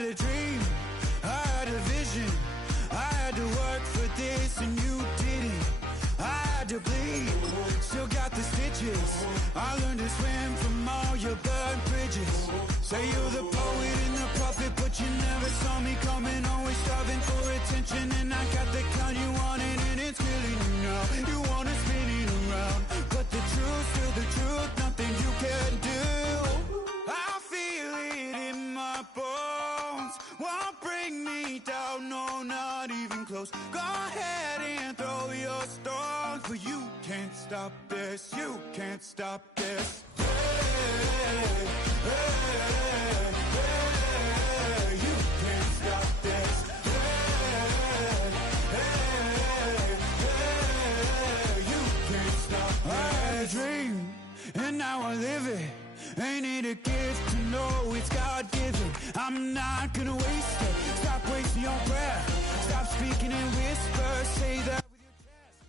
had a dream, I had a vision, I had to work for this and you didn't. I had to bleed, still got the stitches. I learned to swim from all your burnt bridges. Say you're the poet and the prophet, but you never saw me coming. Always starving for attention, and I got the kind you wanted, and it's killing you now. You wanna spin it around, but the truth's still the truth, nothing you can do. I feel it in my bones, won't bring me down, no, not even close. Go ahead and throw your stones, but you can't stop this, you can't stop this. Hey, hey, hey, you can't stop this. Hey, hey, hey, you can't stop this. I had a dream, and now I live it. Ain't it a gift to know it's God-given? I'm not gonna waste it. Stop wasting your breath. Stop speaking in whispers. Say that with your chest.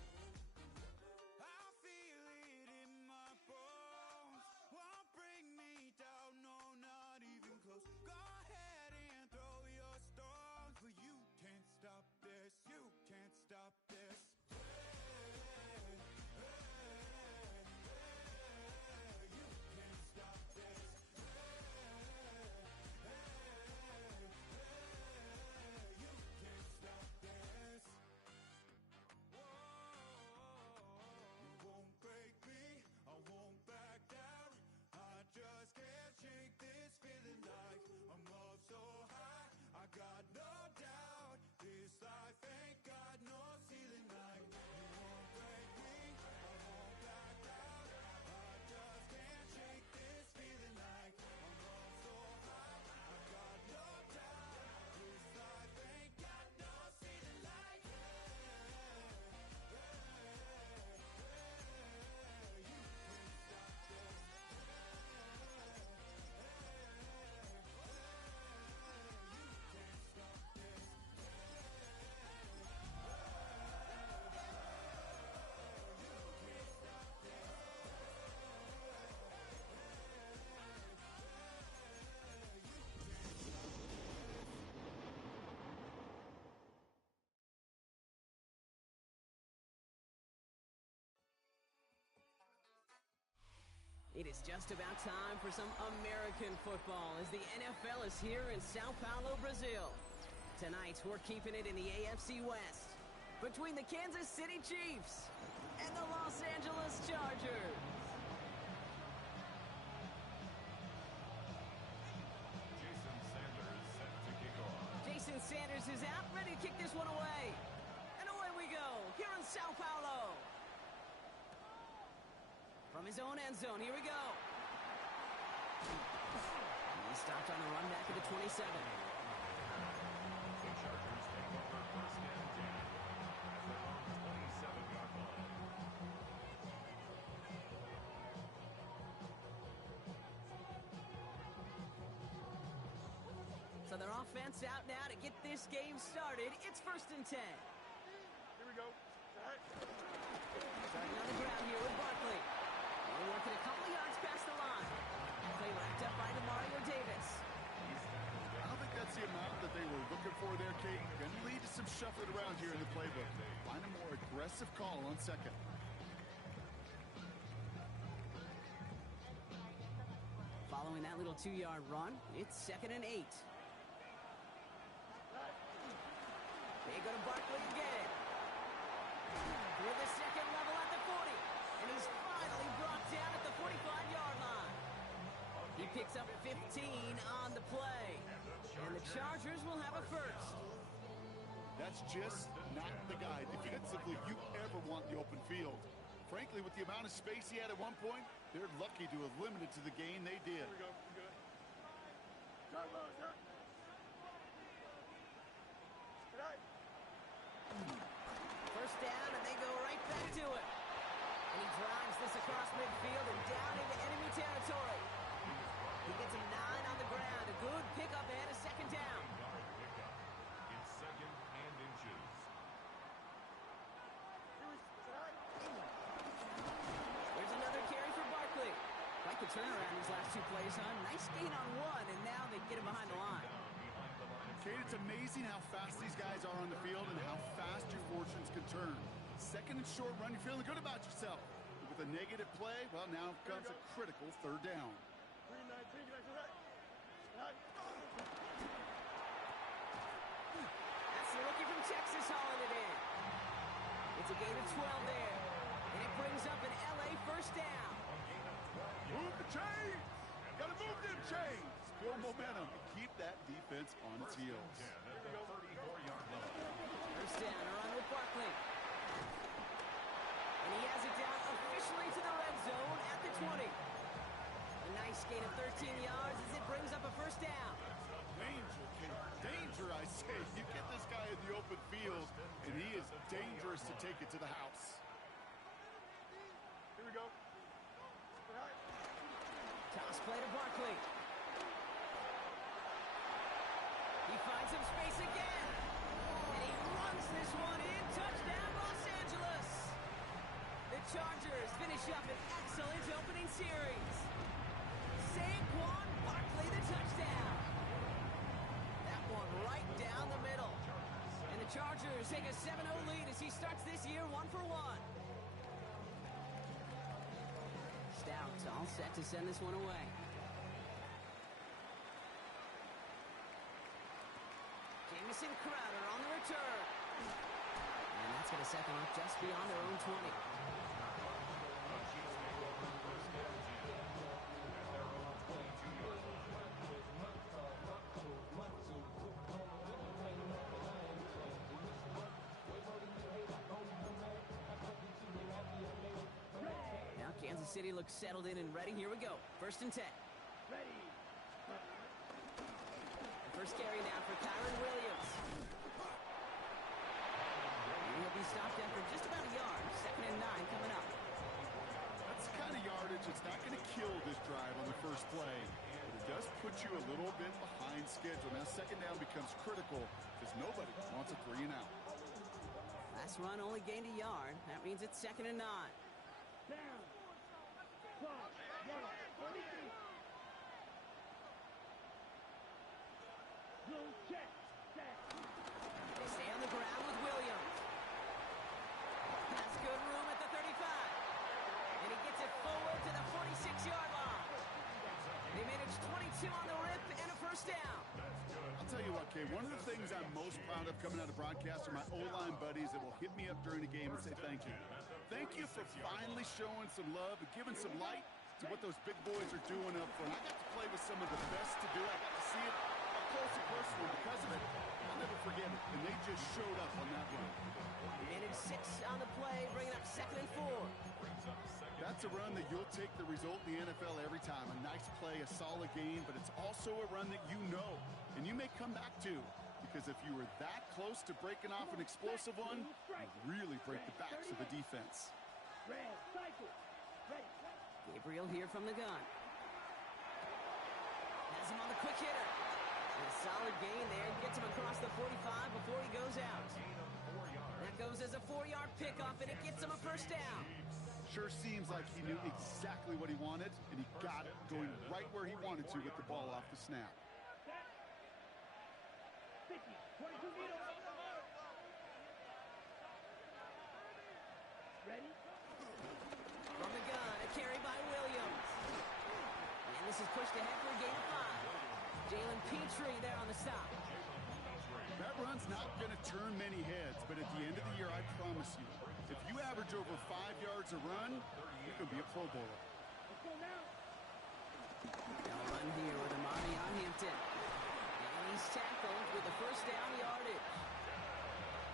I feel it in my bones. Won't bring me down, no, not even close. Go ahead and throw your stones, but you can't stop this. You can't stop this. It is just about time for some American football as the NFL is here in Sao Paulo, Brazil. Tonight, we're keeping it in the AFC West between the Kansas City Chiefs and the Los Angeles Chargers. Jason Sanders is out, ready to kick this one away. And away we go, here in Sao Paulo. From his own end zone, here we go. He stopped on the run back at the 27. So their offense out now to get this game started. It's 1st and 10. Here we go. All right. Starting on the ground here with Barkley. We're working a couple yards past the line. Play wrapped up by Mario Davis. I don't think that's the amount that they were looking for there, Kate. Going to lead to some shuffling around here in the playbook. Find a more aggressive call on second. Following that little 2-yard run, it's 2nd and 8. They go to Barkley again. With the second level at the 40. And he's finally brought down at the 45-yard line. He picks up 15 on the play. And the Chargers will have a first. That's just not the guy defensively you ever want the open field. Frankly, with the amount of space he had at one point, they're lucky to have limited to the gain they did. Here we go. Good. First down, and they go right back to it. And he drives this across midfield and down into enemy territory. He gets him 9 on the ground. A good pickup and a 2nd down. It's 2nd and inches. There's another carry for Barkley. Quite the turnaround these last 2 plays, huh? Nice gain on 1, and now they get him behind the line. Kate, it's amazing how fast these guys are on the field and how fast your fortunes can turn. Second and short run, you're feeling good about yourself. But with a negative play, well, now comes a critical third down. That's the rookie from Texas hauling it in. It's a gain of 12 there. And it brings up an LA first down. Move the chains! Gotta move them chains! Build momentum and keep that defense on its heels. First down, a run with Barkley. And he has it down officially to the red zone at the 20. A nice gain of 13 yards as it brings up a first down. Danger, Kate. Danger, I say. You get this guy in the open field, and he is dangerous to take it to the house. Here we go. Toss play to Barkley. He finds some space again. And he runs this one in. Touchdown, Los Angeles. The Chargers finish up an excellent opening series. Saquon Barkley, the touchdown. That one right down the middle. And the Chargers take a 7-0 lead as he starts this year 1-for-1. Stout's all set to send this one away. Jamison Crowder on the return. And that's going to set them up just beyond their own 20. Now Kansas City looks settled in and ready. Here we go. First and 10. Ready. First carry now for Kyron Williams. And he'll be stopped after just about a yard. Second and 9 coming up. That's the kind of yardage that's not going to kill this drive on the first play. But it does put you a little bit behind schedule. Now second down becomes critical because nobody wants a 3 and out. Last run only gained a yard. That means it's second and 9. Down. Clock. 43. Blue check. Set. They stay on the ground with Williams. Has good room at the 35. And he gets it forward to the 46-yard line. They managed 22 on the rip and a first down. I'll tell you what, Kay, one of the things I'm most proud of coming out of broadcast are my O-line buddies that will hit me up during the game and say thank you. Thank you for finally showing some love and giving some light to what those big boys are doing up front. I got to play with some of the best to do it. I got to see it up close and personal. Because of it, I'll never forget it. And they just showed up on that run. They managed 6 on the play, bringing up second and 4. That's a run that you'll take the result in the NFL every time. A nice play, a solid game, but it's also a run that you know and you may come back to, because if you were that close to breaking off an explosive one, you really break the backs of the defense. Red. Cycle. Ready. Gabriel here from the gun. Has him on the quick hitter. And a solid gain there. Gets him across the 45 before he goes out. That goes as a 4-yard pickoff, and it gets him a first down. Sure seems like he knew exactly what he wanted, and he got it going right where he wanted to with the ball off the snap. 50. 22 meters. Ready. From the gun, a carry by Williams. And this is pushed ahead for a gain of 5. Jalen Petrie there on the stop. That run's not going to turn many heads, but at the end of the year, I promise you, if you average over 5 yards a run, you can be a Pro Bowler. Let's go now. Now a run here with Amani on Hampton. And he's tackled with the first down yardage.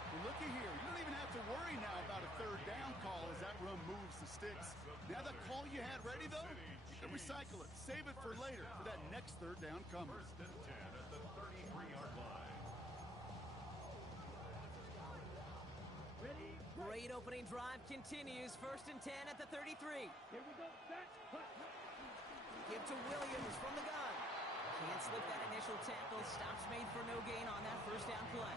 Well, looky here. You don't even have to worry now about a third down call as that run moves the sticks. Now that call you had ready, though, you can recycle it. Save it for later for that next third down comer. First and 10 at the 33-yard line. Ready. Great opening drive continues. First and 10 at the 33. Here we go. Set. Hut. Give to Williams from the gun. Can't slip that initial tackle. Stops made for no gain on that first down play.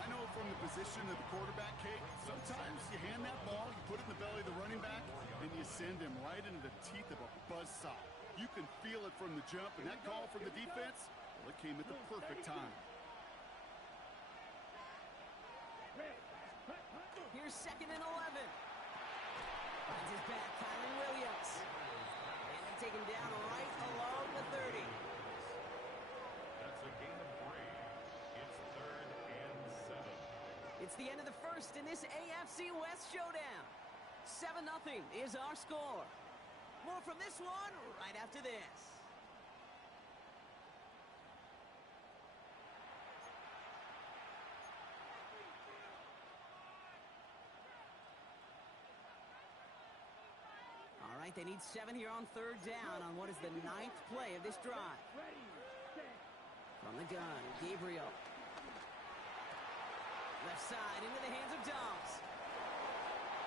I know from the position of the quarterback, Kate, sometimes you hand that ball, you put it in the belly of the running back, and you send him right into the teeth of a buzzsaw. You can feel it from the jump, and that call from the defense, well, It came at the perfect time. Here's 2nd and 11. Finds his back, Kylan Williams. And then taken down right along the 30. That's a gain of 3. It's 3rd and 7. It's the end of the first in this AFC West showdown. 7-0 is our score. More from this one right after this. All right, they need 7 here on 3rd down on what is the 9th play of this drive. From the gun, Gabriel. Left side into the hands of Dobbs.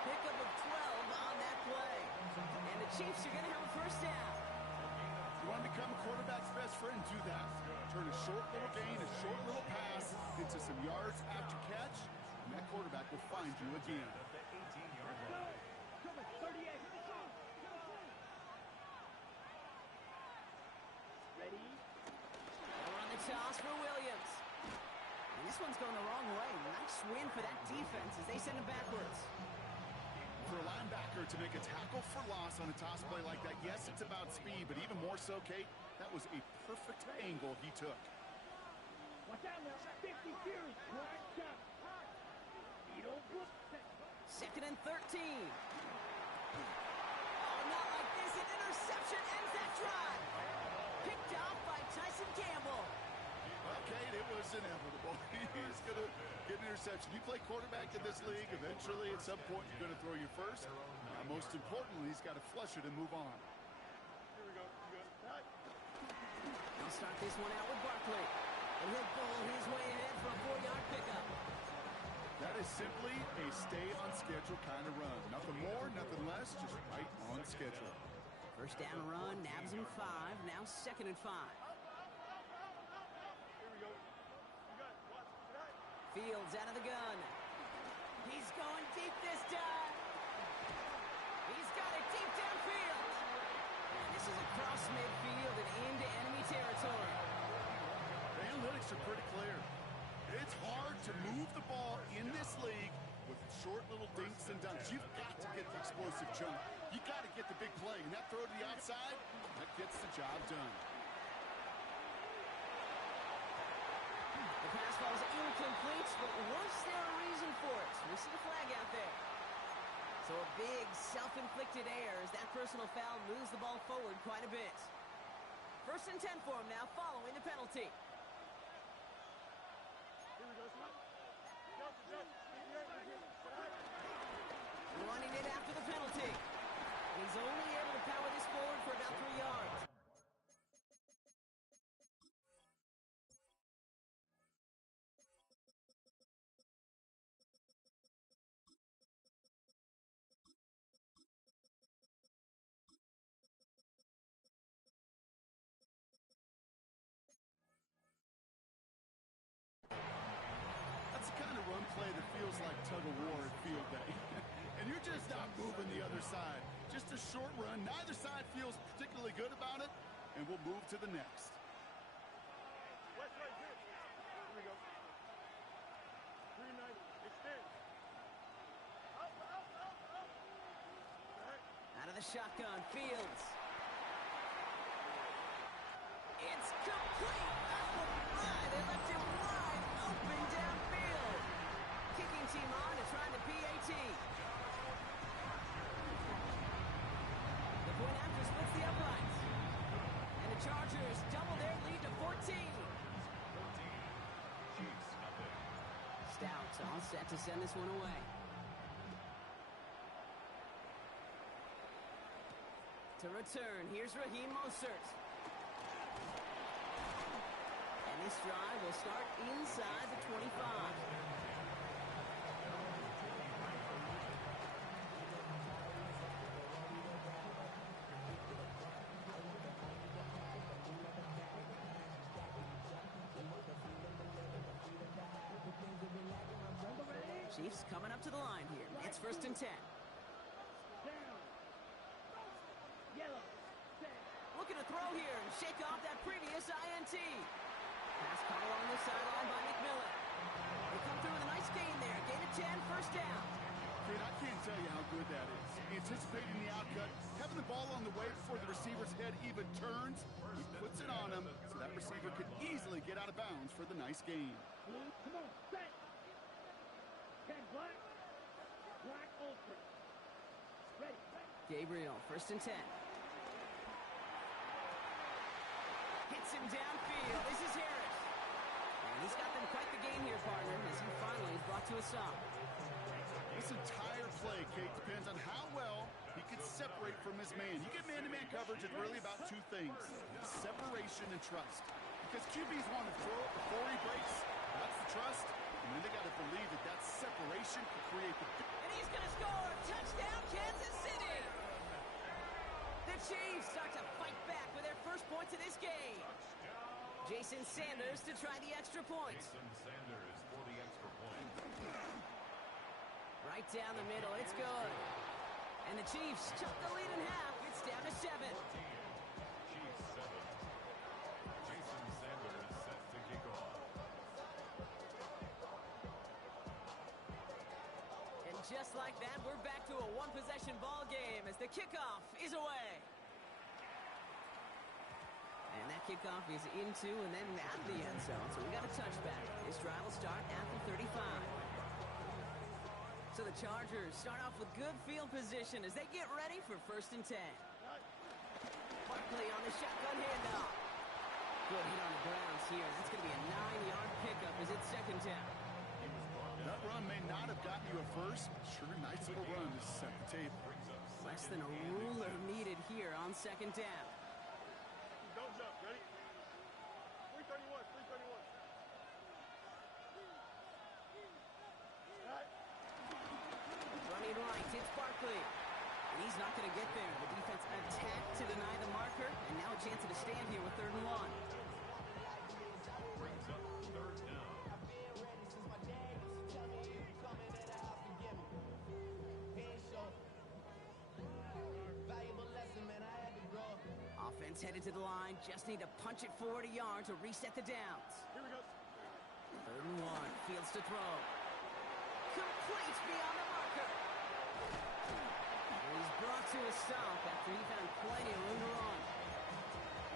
Pickup of 12 on that play. And the Chiefs are going to have a first down. You want to become a quarterback's best friend? Do that. Turn a short little gain, a short little pass into some yards after catch, and that quarterback will find you again. At the 18-yard line. Cover 38. Ready? They'll run the toss for Williams. And this one's going the wrong way. Nice win for that defense as they send him backwards. For a linebacker to make a tackle for loss on a toss play like that, yes, it's about speed, but even more so, Kate, that was a perfect angle he took. Watch out now. 50 series. Watch out. You don't look. 2nd and 13. Oh, not like this. An interception ends that drive. Picked off by Tyson Campbell. Well, Kate, it was inevitable. He's going to get an interception. You play quarterback in this league, eventually at some point you're going to throw your first. Now, most importantly, he's got to flush it and move on. Here we go. He'll start this one out with Barkley. And he'll pull his way ahead for a 4-yard pickup. That is simply a stay-on-schedule kind of run. Nothing more, nothing less, just right on schedule. First down run, nabs him 5. Now 2nd and 5. Fields out of the gun. He's going deep this time. He's got it deep downfield. And this is across midfield and into enemy territory. The analytics are pretty clear. It's hard to move the ball in this league with short little dinks and dunks. You've got to get the explosive jump. You got to get the big play. And that throw to the outside, that gets the job done. The pass ball is incomplete, but was there a reason for it? We see the flag out there. So a big self-inflicted error as that personal foul moves the ball forward quite a bit. 1st and 10 for him now following the penalty. Running it after the penalty. He's only able to power this forward for about 3 yards. That's the kind of run play that feels like tug-of-war at field day. And you're just not moving the other side. Just a short run. Neither side feels particularly good about it, and we'll move to the next. Here we go. 390. Extend. Out of the shotgun, Fields. It's complete. Oh, my. They left him wide open downfield. Kicking team on to try the PAT. The point after splits the uprights. And the Chargers double their lead to 14. Chiefs, nothing. Stouts all set to send this one away. To return, here's Raheem Mostert. And this drive will start inside the 25. Chiefs coming up to the line here. It's 1st and 10. Down. Yellow. Set. Looking to throw here and shake off that previous INT. Pass call along the sideline by McMillan. They come through with a nice gain there. Gain of 10, first down. Kid, I can't tell you how good that is. Anticipating the outcut, having the ball on the way before the receiver's head even turns, he puts it on him so that receiver could easily get out of bounds for the nice gain. Come on, set. 10 black. Black ultra. Ready. Gabriel, first and 10. Hits him downfield. This is Harris. And he's got them quite the game here, partner, as he finally is brought to a stop. This entire play, Kate, depends on how well he can separate from his man. You get man-to-man coverage, it's really about two things: separation and trust. Because QBs want to throw it before he breaks. That's the trust. And then they got to believe that that separation can create the... And he's going to score! Touchdown, Kansas City! The Chiefs start to fight back with their first points of this game. Jason Sanders to try the extra point. Jason Sanders for the extra point. Right down the middle, it's good. And the Chiefs chop the lead in half. It's down to 7. Chiefs 7. Jason Sanders set to kick off. And just like that, we're back to a one-possession ball game as the kickoff is away. And that kickoff is into and then out of the end zone. So we got a touchback. This drive will start at the 35. So the Chargers start off with good field position as they get ready for first and 10. Barkley on the shotgun handoff. Good hit on the grounds here. That's going to be a 9-yard pickup as it's second down. That run may not have gotten you a first, but sure, nice little run to set the table. Less than a ruler needed here on second down. Don't jump. Ready? 331. 331. Running right, it's Barkley. And he's not going to get there. The defense attacked to deny the marker, and now a chance to stand here with 3rd and 1. Brings up 3rd down. Offense headed to the line, just need to punch it 40 yards to reset the downs. Here we go. 3rd and 1, fields to throw. Complete beyond the marker. He's brought to a stop after he found plenty of room to run.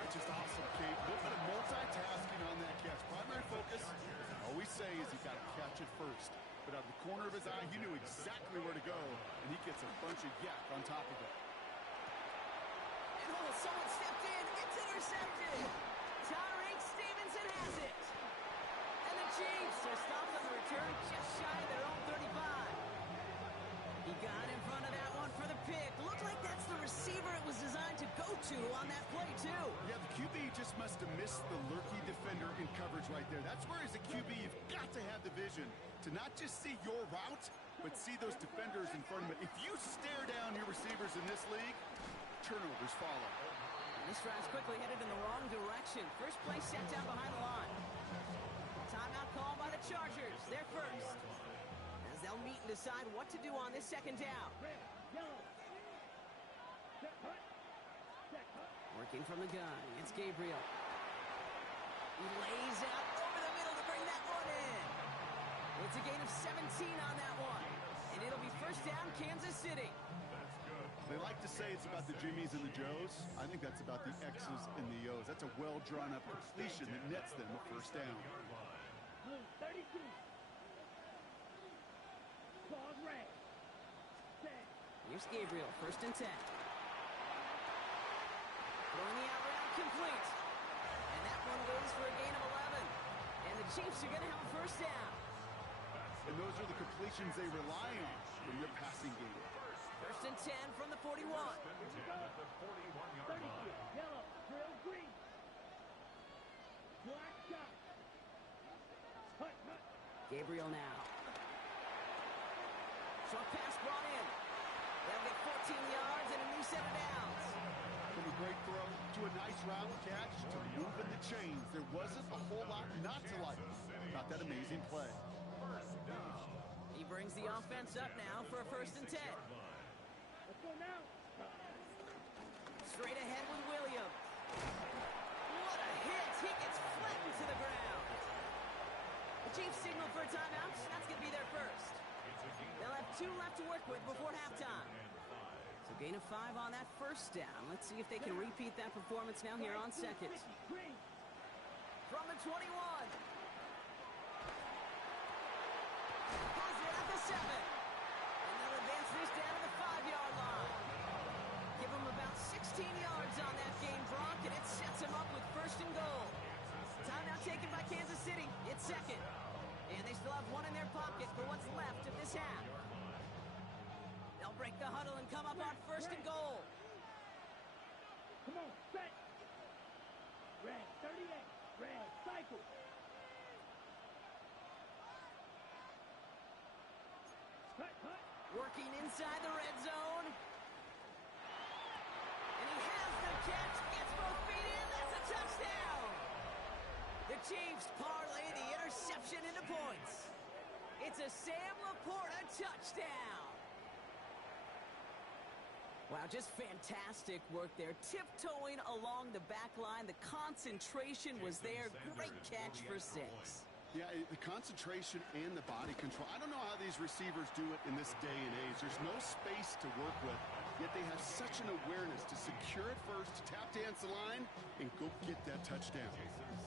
That's just awesome, Kate. A little bit of multitasking on that catch. Primary focus, all we say is he got to catch it first. But out of the corner of his eye, he knew exactly where to go, and he gets a bunch of yak on top of it. And oh, someone stepped in. It's intercepted. Tyreek Stevenson has it. And the Chiefs are stopped on the return just shy of their own 35. He got in front of that one for the pick. Looked like that's the receiver it was designed to go to on that play, too. Yeah, the QB just must have missed the lurky defender in coverage right there. That's where, as a QB, you've got to have the vision to not just see your route, but see those defenders in front of it. If you stare down your receivers in this league, turnovers follow. And this drive's quickly headed in the wrong direction. First play set down behind the line. Timeout called by the Chargers. They're first. As they'll meet and decide what to do on this second down. Red, yellow. Set cut. Set cut. Working from the gun. It's Gabriel. He lays out over the middle to bring that one in. It's a gain of 17 on that one. And it'll be first down, Kansas City. They like to say it's about the Jimmies and the Joes. I think that's about the X's and the O's. That's a well-drawn-up completion that nets them a first down. Blue 32. Fog red. Set. Here's Gabriel, first and 10. Throwing the out route complete. And that one goes for a gain of 11. And the Chiefs are going to have a first down. And those are the completions they rely on from their passing game. First and 10 from the 41. At the 41-yard 32. line. Yellow. Drill green. Black dot. Cut, cut. Gabriel now. Short pass brought in. They'll get 14 yards and a new set of downs. From a great throw to a nice round catch to moving the chains. There wasn't a whole lot not to like about that amazing play. He brings the offense up now for a first and 10. Let's go now. Straight ahead with Williams. What a hit! He gets flattened to the ground. The Chiefs signal for a timeout. That's going to be their first. They'll have 2 left to work with before halftime. So gain of 5 on that first down. Let's see if they can repeat that performance now here on second. From the 21. Has it at the 7. And they'll advance this down to the 5-yard line. Give them about 16 yards on that game, Brock, and it sets them up with first and goal. Timeout taken by Kansas City. It's second. And they still have 1 in their pocket for what's left of this half. They'll break the huddle and come up on first and goal. Come on, set. Red, 38. Red, cycle. Cut, cut. Working inside the red zone. And he has the catch. Gets both feet in. That's a touchdown. The Chiefs parlay the interception into points. It's a Sam Laporta touchdown. Wow, just fantastic work there. Tiptoeing along the back line. The concentration was there. Great catch for 6. Yeah, the concentration and the body control. I don't know how these receivers do it in this day and age. There's no space to work with, yet they have such an awareness to secure it first, to tap dance the line, and go get that touchdown.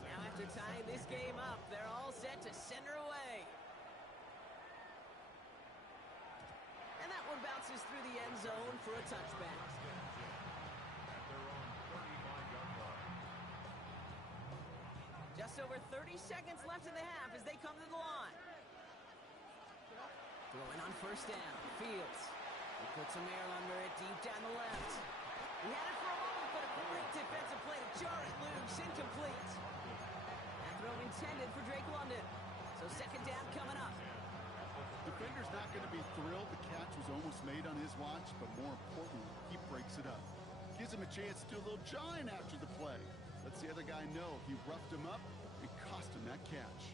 Now after tying this game up, they're all set to send her away. And that one bounces through the end zone for a touchback. Just over 30 seconds left in the half as they come to the line. Throwing on first down. Fields. He puts some air under it deep down the left. He had it for a moment, but a great defensive play to jar it loose. Incomplete. That throw intended for Drake London. So second down coming up. Defender's not going to be thrilled the catch was almost made on his watch, but more importantly, he breaks it up. Gives him a chance to do a little jawing after the play. Lets the other guy know he roughed him up and cost him that catch.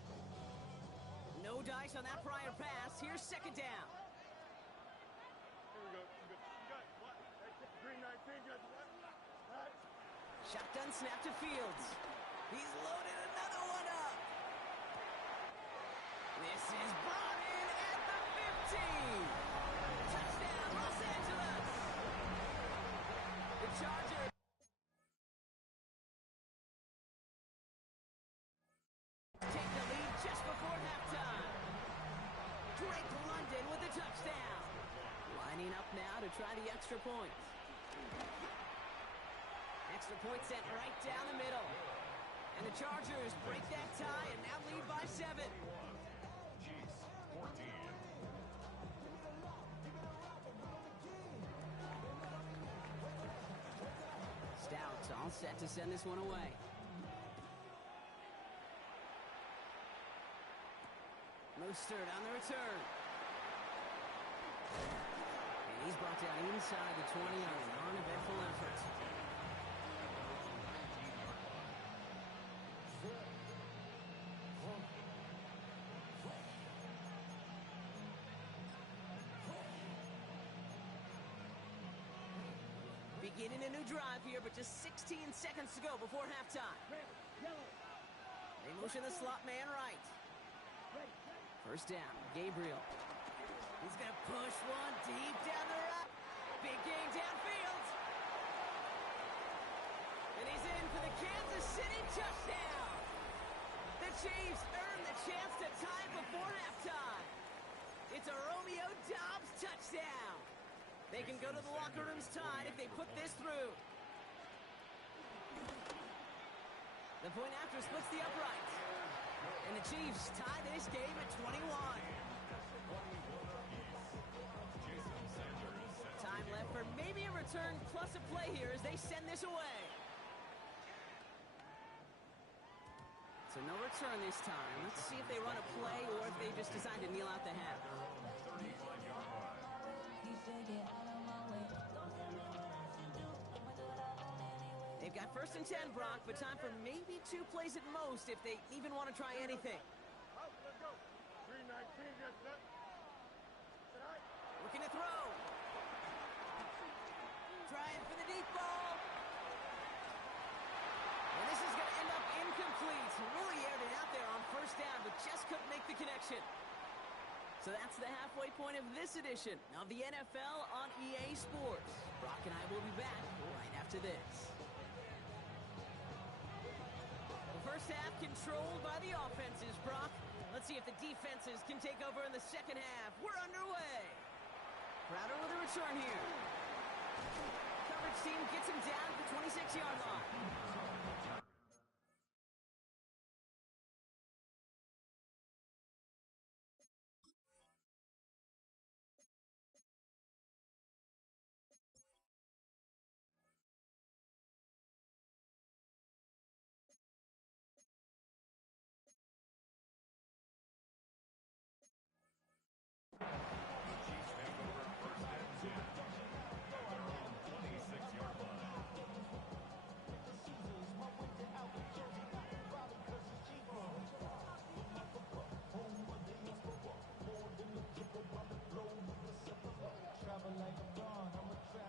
No dice on that prior pass. Here's second down. Here we go. You got what? Green 19, got what? Shotgun snap to Fields. He's loaded another one up. This is brought in at the 15. Touchdown, Los Angeles. The Chargers take the lead just before halftime. Drake London with the touchdown. Lining up now to try the extra point. Extra point sent right down the middle. And the Chargers break that tie and now lead by 7. Stouts all set to send this one away. Mostert on the return. And he's brought down inside the 20 on an uneventful effort. Beginning a new drive here, but just 16 seconds to go before halftime. Red, yellow. They motion the slot man right. Red, First down, Gabriel. He's going to push one deep down the right. Big gain downfield. And he's in for the Kansas City touchdown. The Chiefs earn the chance to tie before halftime. It's a Romeo Doubs touchdown. They can go to the locker rooms tied if they put this through. The point after splits the uprights. And the Chiefs tie this game at 21. Time left for maybe a return plus a play here as they send this away. So no return this time. Let's see if they run a play or if they just decide to kneel out the half. They've got first and 10, Brock, but time for maybe 2 plays at most if they even want to try anything. let's go. Green 19, got that. Looking to throw. Trying for the deep ball. And this is going to end up incomplete. Really aired it out there on first down, but just couldn't make action. So that's the halfway point of this edition of the NFL on EA Sports. Brock and I will be back right after this. The first half controlled by the offenses, Brock. Let's see if the defenses can take over in the second half. We're underway. Crowder with a return here. Coverage team gets him down at the 26-yard line.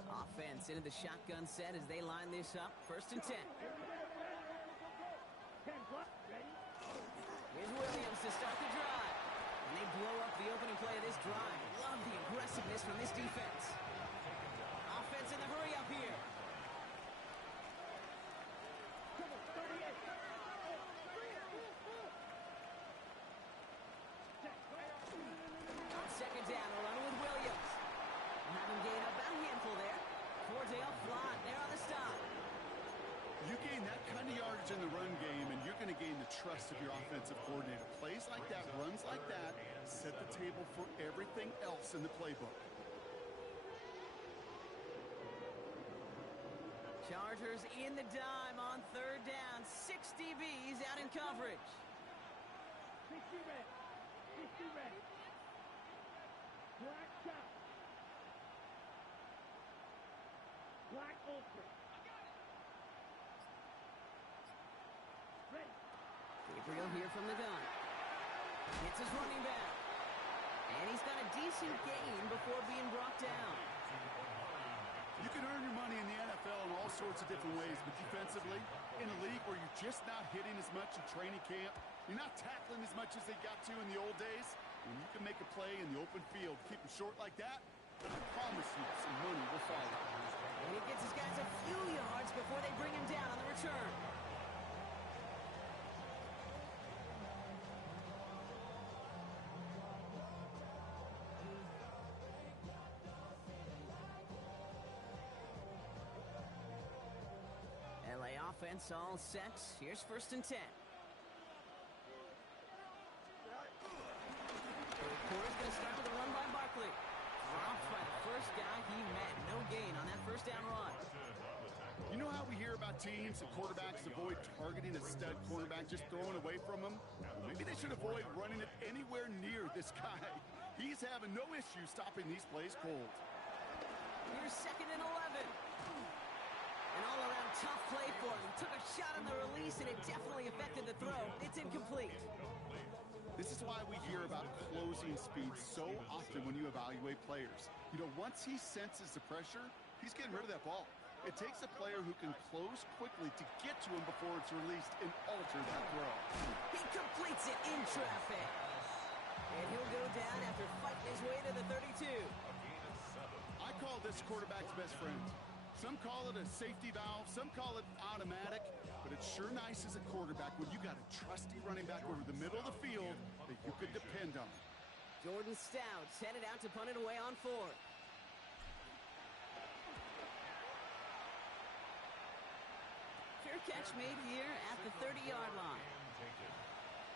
Offense into the shotgun set as they line this up. 1st and 10. Here's Williams to start the drive. And they blow up the opening play of this drive. Love the aggressiveness from this defense. Offense in the hurry up here. On 2nd down, we're running with Williams. Have him gain up about a handful there. Cordell Flott there on the stop. You gain that kind of yardage in the run game, and you're going to gain the trust of your offensive coordinator. Plays like that, runs like that, set the table for everything else in the playbook. Chargers in the dime on 3rd down. 6 DBs out in coverage. 60 red. 60 red. Black shot. Black ultra. Ready. Gabriel here from the gun. Hits his running back. And he's got a decent gain before being brought down. You can earn your money in the NFL in all sorts of different ways, but defensively, in a league where you're just not hitting as much in training camp, you're not tackling as much as they got to in the old days, when you can make a play in the open field, keep them short like that, I promise you some money will follow. And he gets his guys a few yards before they bring him down on the return. LA offense all set. Here's 1st and 10. Porter's going to start with a run by Barkley. Dropped by the first guy he met. No gain on that 1st down run. You know how we hear about teams and quarterbacks avoid targeting a stud cornerback, just throwing away from him? Well, maybe they should avoid running it anywhere near this guy. He's having no issue stopping these plays cold. Here's 2nd and 11. An all-around tough play for him. Took a shot on the release, and it definitely affected the throw. It's incomplete. This is why we hear about closing speed so often when you evaluate players. You know, once he senses the pressure, he's getting rid of that ball. It takes a player who can close quickly to get to him before it's released and alter that throw. He completes it in traffic. And he'll go down after fighting his way to the 32. I call this quarterback's best friend. Some call it a safety valve, some call it automatic, but it's sure nice as a quarterback when you got a trusty running back over the middle of the field that you could depend on. Jordan Stout's headed out to punt it away on 4th. Fair catch made here at the 30-yard line.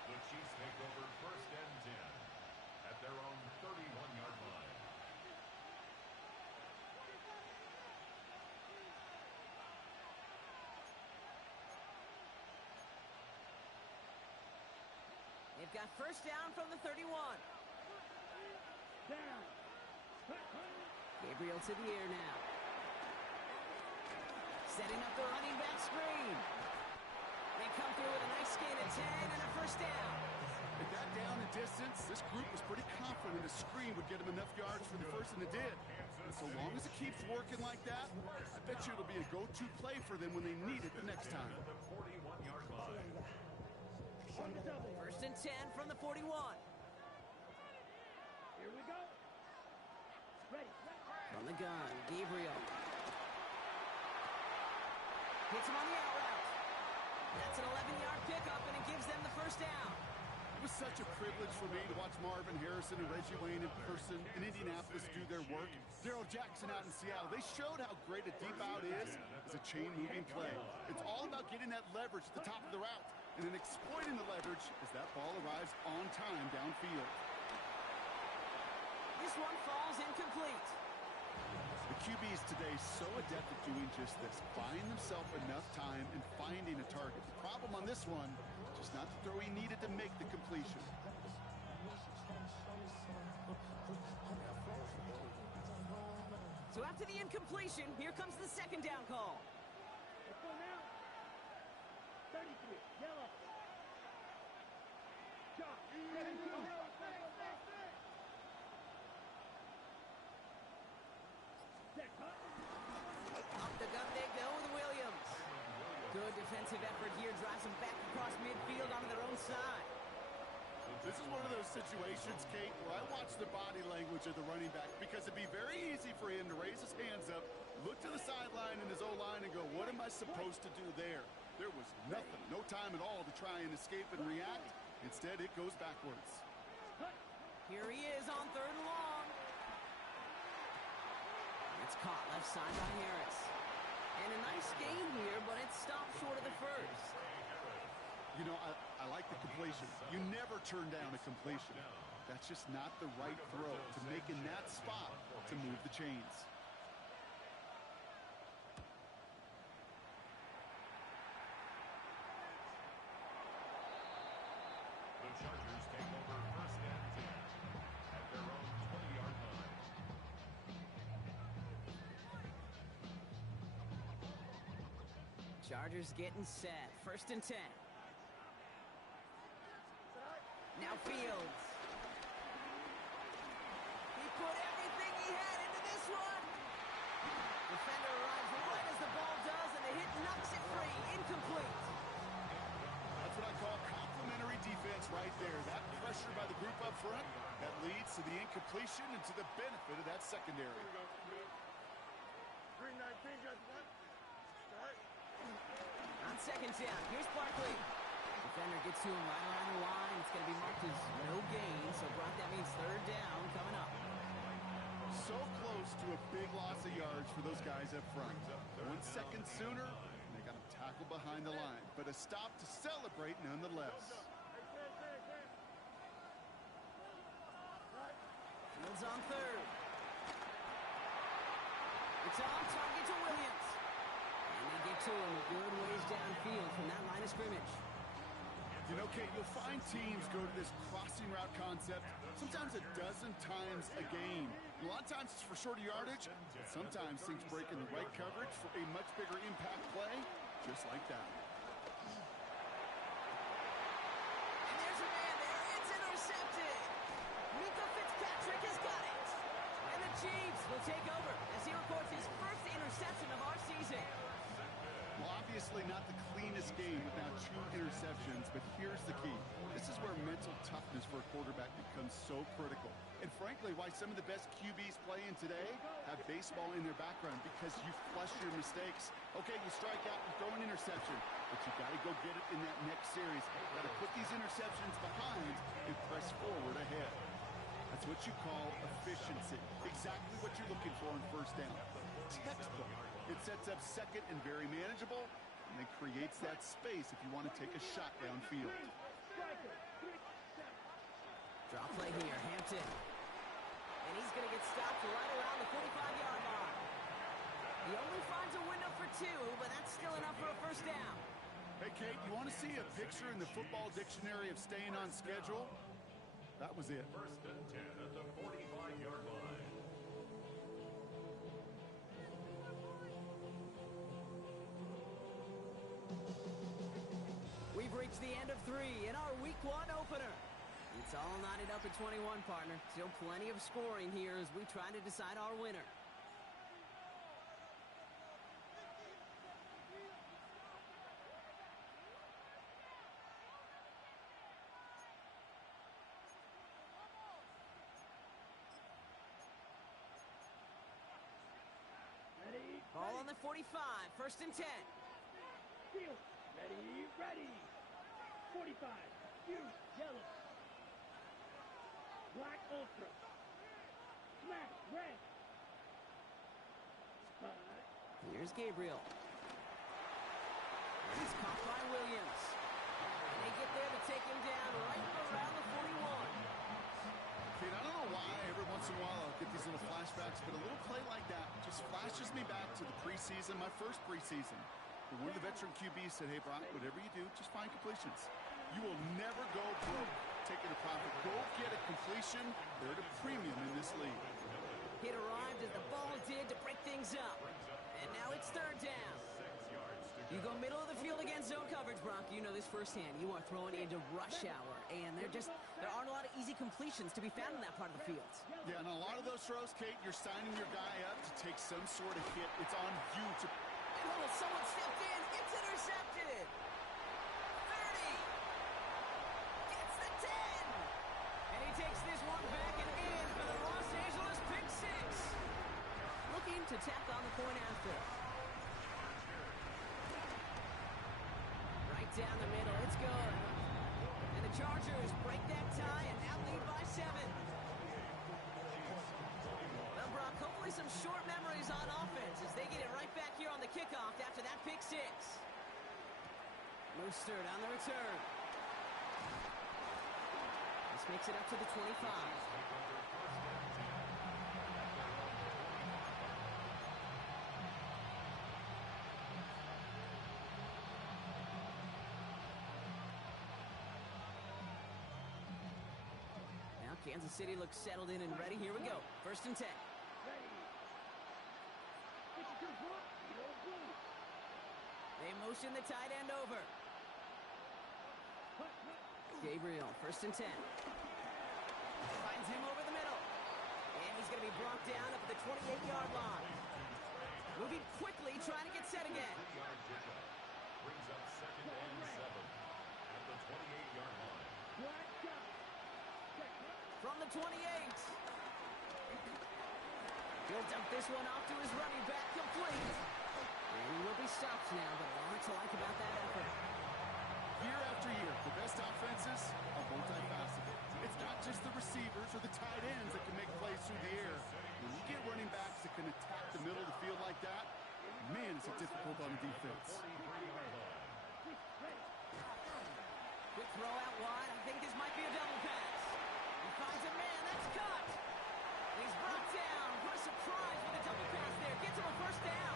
The Chiefs take over 1st and 10 at their own 31-yard line. They've got 1st down from the 31. Down. Gabriel to the air now. Setting up the running back screen. They come through with a nice gain of 10 and a 1st down. With that down and distance, this group was pretty confident the screen would get them enough yards for the first, and it did. And so long as it keeps working like that, I bet you it'll be a go-to play for them when they need it the next time. 41-yard line. 1st and 10 from the 41. Here we go. Ready. From the gun, Gabriel. Hits him on the out route. That's an 11-yard pickup, and it gives them the first down. It was such a privilege for me to watch Marvin Harrison and Reggie Wayne in person in Indianapolis do their work. Darrell Jackson out in Seattle. They showed how great a deep out is as a chain-moving play. It's all about getting that leverage at the top of the route and then exploiting the leverage as that ball arrives on time downfield. This one falls incomplete. The QBs today so adept at doing just this, buying themselves enough time and finding a target. The problem on this one, just not the throw he needed to make the completion. So after the incompletion, here comes the second down call. Let's go now. 33, yellow. John, 17. Up the gut they go with Williams. Good defensive effort here, drives them back across midfield onto their own side. This is one of those situations, Kate, where I watch the body language of the running back because it'd be very easy for him to raise his hands up, look to the sideline in his O-line and go, what am I supposed to do there? There was nothing, no time at all to try and escape and react. Instead, it goes backwards. Here he is on third and long. It's caught left side by Harris. And a nice gain here, but it stopped short of the first. You know, I like the completion. You never turn down a completion. That's just not the right throw to make in that spot to move the chains. The Chargers take over first and 10 at their own 20-yard line. Chargers getting set. First and 10. Now Fields. He put everything he had into this one. Defender arrives right as the ball does, and the hit knocks it free. Incomplete. That's what I call complementary defense right there. That pressure by the group up front, that leads to the incompletion and to the benefit of that secondary. 319, just one. Start. On second down, here's Barkley. Defender gets to him right around the line. It's going to be marked as no gain, so Brock, that means third down coming up. So close to a big loss of yards for those guys up front. 1 second sooner, and they got him tackled behind the line. But a stop to celebrate nonetheless. Fields on third. It's on target to Williams. And they get to him a good ways downfield from that line of scrimmage. You know, Kate, you'll find teams go to this crossing route concept sometimes a dozen times a game. A lot of times it's for shorter yardage, but sometimes things break in the right coverage for a much bigger impact play, just like that. And there's a man there. It's intercepted. Mika Fitzpatrick has got it. And the Chiefs will take over as he records his first interception of our season. Well, obviously not the cleanest game without 2 interceptions, but here's the key. This is where mental toughness for a quarterback becomes so critical. And frankly, why some of the best QBs playing today have baseball in their background, because you flush your mistakes. Okay, you strike out, you throw an interception, but you got to go get it in that next series. Got to put these interceptions behind and press forward ahead. That's what you call efficiency. Exactly what you're looking for on first down. Textbook. It sets up second and very manageable, and then creates that space if you want to take a shot downfield. Draw play here, Hampton. And he's going to get stopped right around the 45-yard line. He only finds a window for 2, but that's still enough for a first down. Hey, Kate, you want to see a picture in the football dictionary of staying on schedule? That was it. First and 10 at the 45-yard line. We've reached the end of 3 in our Week 1 opener. It's all knotted up at 21, partner. Still plenty of scoring here as we try to decide our winner. on the 45. First and 10. Field. Ready, ready. 45. Use yellow. Black ultra. Smash red. Spot. Here's Gabriel. And he's caught by Williams. And they get there to take him down right around the 41. Kate, I don't know why every once in a while I'll get these little flashbacks, but a little play like that just flashes me back to the preseason, my first preseason. But one of the veteran QBs said, hey, Brock, whatever you do, just find completions. You will never go broke taking a profit. Go get a completion. They're at a premium in this league. Hit arrived as the ball did to break things up. And now it's third down. You go middle of the field against zone coverage, Brock. You know this firsthand. You are throwing into rush hour. And there aren't a lot of easy completions to be found in that part of the field. Yeah, and a lot of those throws, Kate, you're signing your guy up to take some sort of hit. It's on you to... Oh, someone stepped in. It's intercepted. 30. Gets the 10. And he takes this one back and in for the Los Angeles pick six. Looking to tack on the point after. Right down the middle. It's good. And the Chargers break that tie and now lead by 7. Well, Brock, hopefully some short memories on offense as they get it right back here on the kickoff after that pick six. Mostert on the return. This makes it up to the 25. Now Kansas City looks settled in and ready. Here we go. First and 10. Ready. 52 block. Yellow blue. They motion the tight end over. Hut, hut. Gabriel, first and 10. Finds him over the middle. And he's going to be brought down up at the 28-yard line. Moving quickly, trying to get set again. Brings up second and 7 at the 28-yard line. Black dot. Check. From the 28. He'll dump this one off to his running back, complete. And he will be stopped now, but a lot to like about that effort. Year after year, the best offenses are multifaceted. It's not just the receivers or the tight ends that can make plays through the air. When you get running backs that can attack the middle of the field like that, man, is it difficult on the defense. Quick throw out wide. I think this might be a double pass. He finds a man. That's cut. He's brought down. What a surprise with a double pass there. Gets him a first down.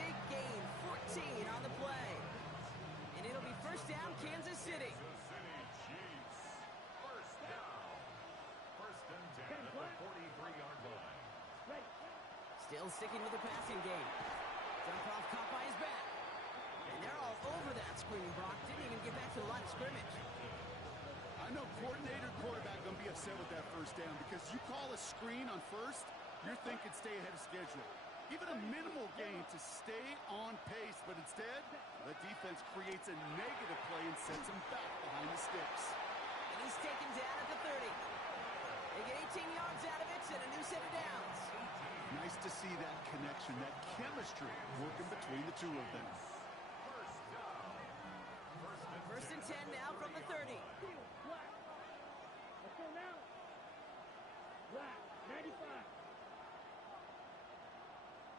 Big gain, 14 on the play. And it'll be first down, Kansas City. First down. First and 10 at the 43-yard line. Right. Still sticking with the passing game. Jump off caught by his back. And they're all over that screen, Brock. Didn't even get back to the line of scrimmage. I know coordinator and quarterback going to be upset with that first down because you call a screen on first, you're thinking stay ahead of schedule. Even a minimal gain to stay on pace, but instead, the defense creates a negative play and sends him back behind the sticks. And he's taken down at the 30. They get 18 yards out of it and a new set of downs. Nice to see that connection, that chemistry working between the two of them. First and 10 now from the 30. Field. Black. Let's go now. Black. 95.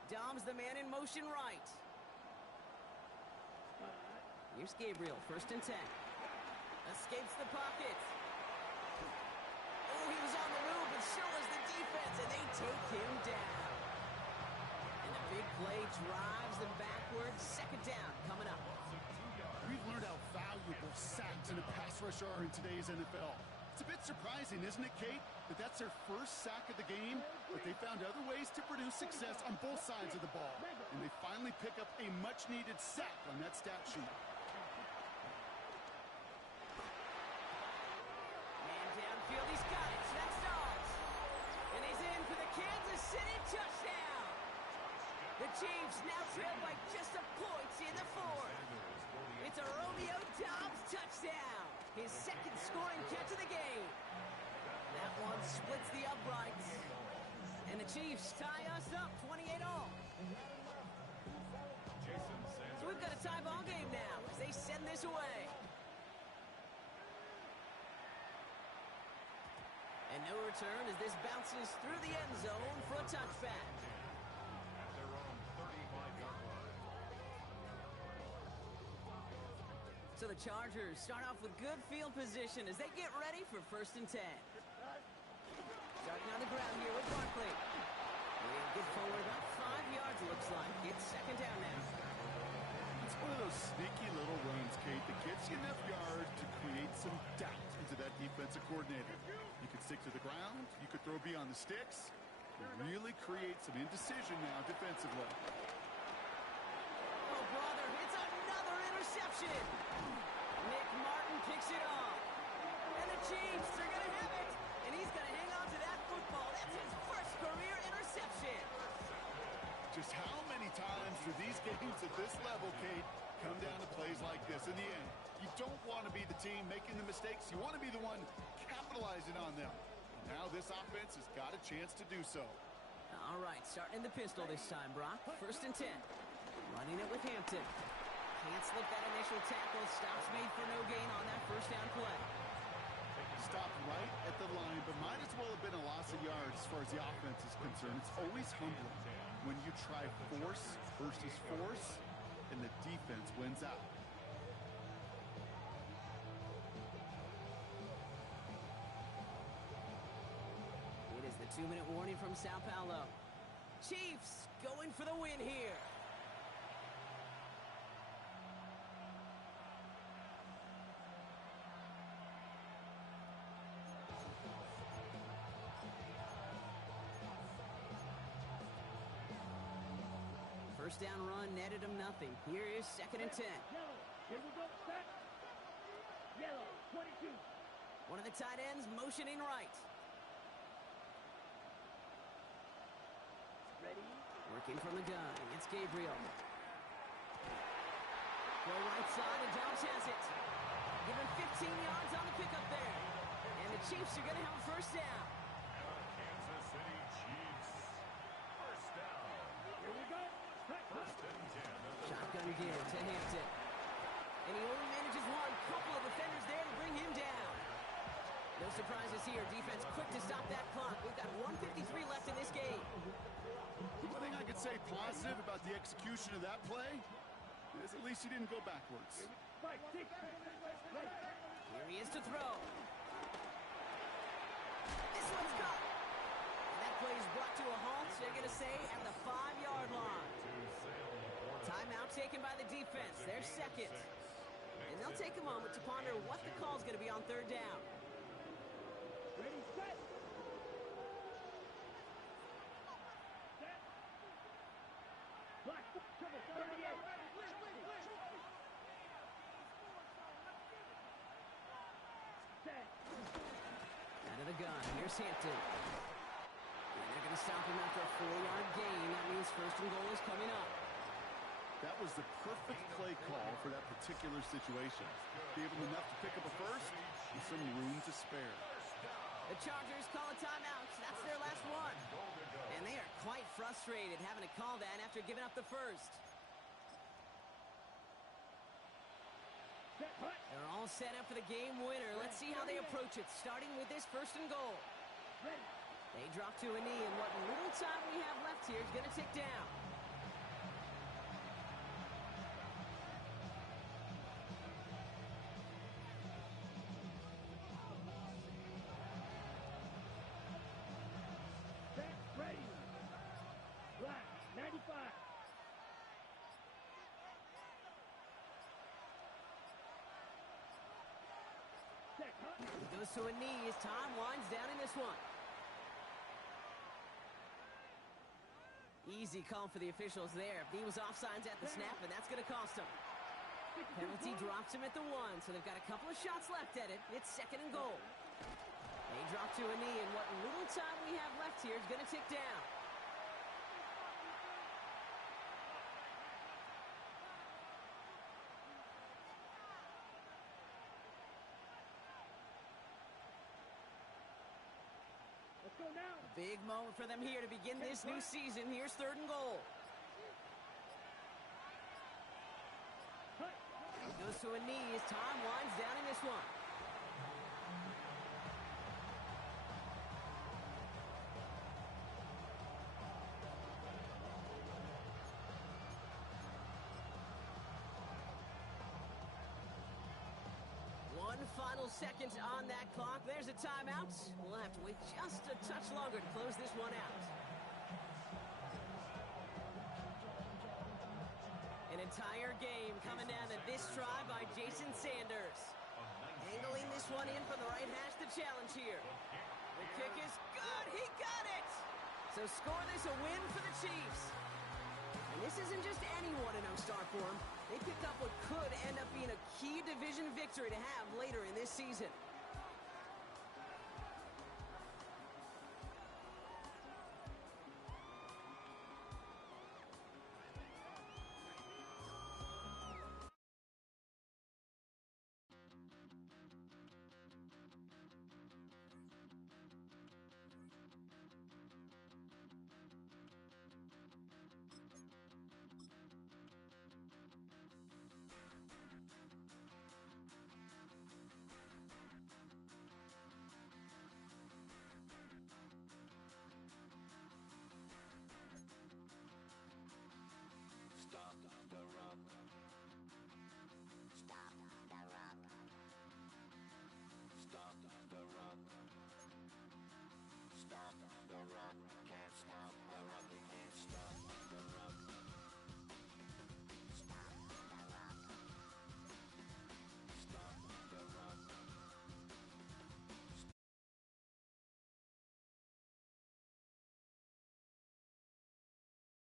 Dom's the man in motion right. Spot. Here's Gabriel, first and 10. Escapes the pocket. Oh, he was on the move, but so was the defense, and they take him down. And a big play drives them backwards. Second down coming up. We've learned how valuable sacks in a pass rush are in today's NFL. It's a bit surprising, isn't it, Kate, that that's their first sack of the game, but they found other ways to produce success on both sides of the ball, and they finally pick up a much-needed sack on that stat sheet. Man downfield, he's got it. That's Dobbs. And he's in for the Kansas City touchdown. The Chiefs now trail by just a point in the fourth. It's a Romeo Dobbs touchdown. His second scoring catch of the game. That one splits the uprights. And the Chiefs tie us up 28-all. they send this away. And no return as this bounces through the end zone for a touchback. At their own 35-yard line. So the Chargers start off with good field position as they get ready for 1st and 10. Starting on the ground here with Barkley. They'll get forward about 5 yards, it looks like. It's 2nd down now. It's one of those sneaky little runs, Kate, that gets you enough yards to create some doubt into that defensive coordinator. You could stick to the ground, you could throw beyond the sticks, and really create some indecision now defensively. Oh, brother, it's another interception. Nick Martin picks it off. And the Chiefs are going to have it. And he's going to hang on to that football. That's his first career interception. Just how many times do these games at this level, Kate, come down to plays like this? In the end, you don't want to be the team making the mistakes. You want to be the one capitalizing on them. And now this offense has got a chance to do so. All right, starting in the pistol this time, Brock. 1st and 10. Running it with Hampton. Can't slip that initial tackle. Stops made for no gain on that 1st down play. Stopped right at the line, but might as well have been a loss of yards as far as the offense is concerned. It's always humbling when you try force versus force, and the defense wins out. It is the 2-minute warning from Sao Paulo. Chiefs going for the win here. First down run netted him nothing. Here is 2nd and 10. Yellow. Here we go. Set. Yellow. 22. One of the tight ends motioning right. Ready. Working from the gun. It's Gabriel. Go right side and Jones has it. Given 15 yards on the pickup there. And the Chiefs are going to have a 1st down. Kansas City Chiefs. 1st down. Here we go. 1st and 10. Shotgun give to Hampton. And he only manages one. Couple of defenders there to bring him down. No surprises here. Defense quick to stop that clock. We've got 1:53 left in this game. One thing I could say positive about the execution of that play is at least he didn't go backwards. 5, 6. Ready. Here he is to throw. This one's caught. And that play is brought to a halt, they're going to say, at the 5-yard line. Timeout taken by the defense. They're 2nd. And they'll take a moment to ponder what the call is going to be on 3rd down. Ready, set. Set. Black, trouble, 38. Set. Out of the gun. Here's Hampton. And they're going to stop him after a 4-yard gain. That means 1st and goal is coming up. That was the perfect play call for that particular situation. Gave him enough to pick up a 1st with some room to spare. The Chargers call a timeout. That's their last one. And they are quite frustrated having to call that after giving up the 1st. Set, hut. They're all set up for the game winner. Let's see how they approach it, starting with this 1st and goal. Ready. They drop to a knee, and what little time we have left here is going to tick down. Set, ready. Black, 95. Set, hut. He goes to a knee as time winds down in this one. Easy call for the officials there. He was offsides at the snap, and that's going to cost him. Penalty drops him at the 1, so they've got a couple of shots left at it. It's 2nd and goal. They drop to a knee, and what little time we have left here is going to tick down. Let's go now. Big moment for them here to begin this new season. Here's 3rd and goal. Hut. He goes falls to a knee as time winds down in this one. One final second on that clock. There's a timeout. We'll have to wait just a touch longer to close this one out. An entire game coming down to this try by Jason Sanders. Angling this one in from the right hash to challenge here. The kick is good. He got it. So score this a win for the Chiefs. And this isn't just any 1-0 start for them. They picked up what could end up being a key division victory to have later in this season.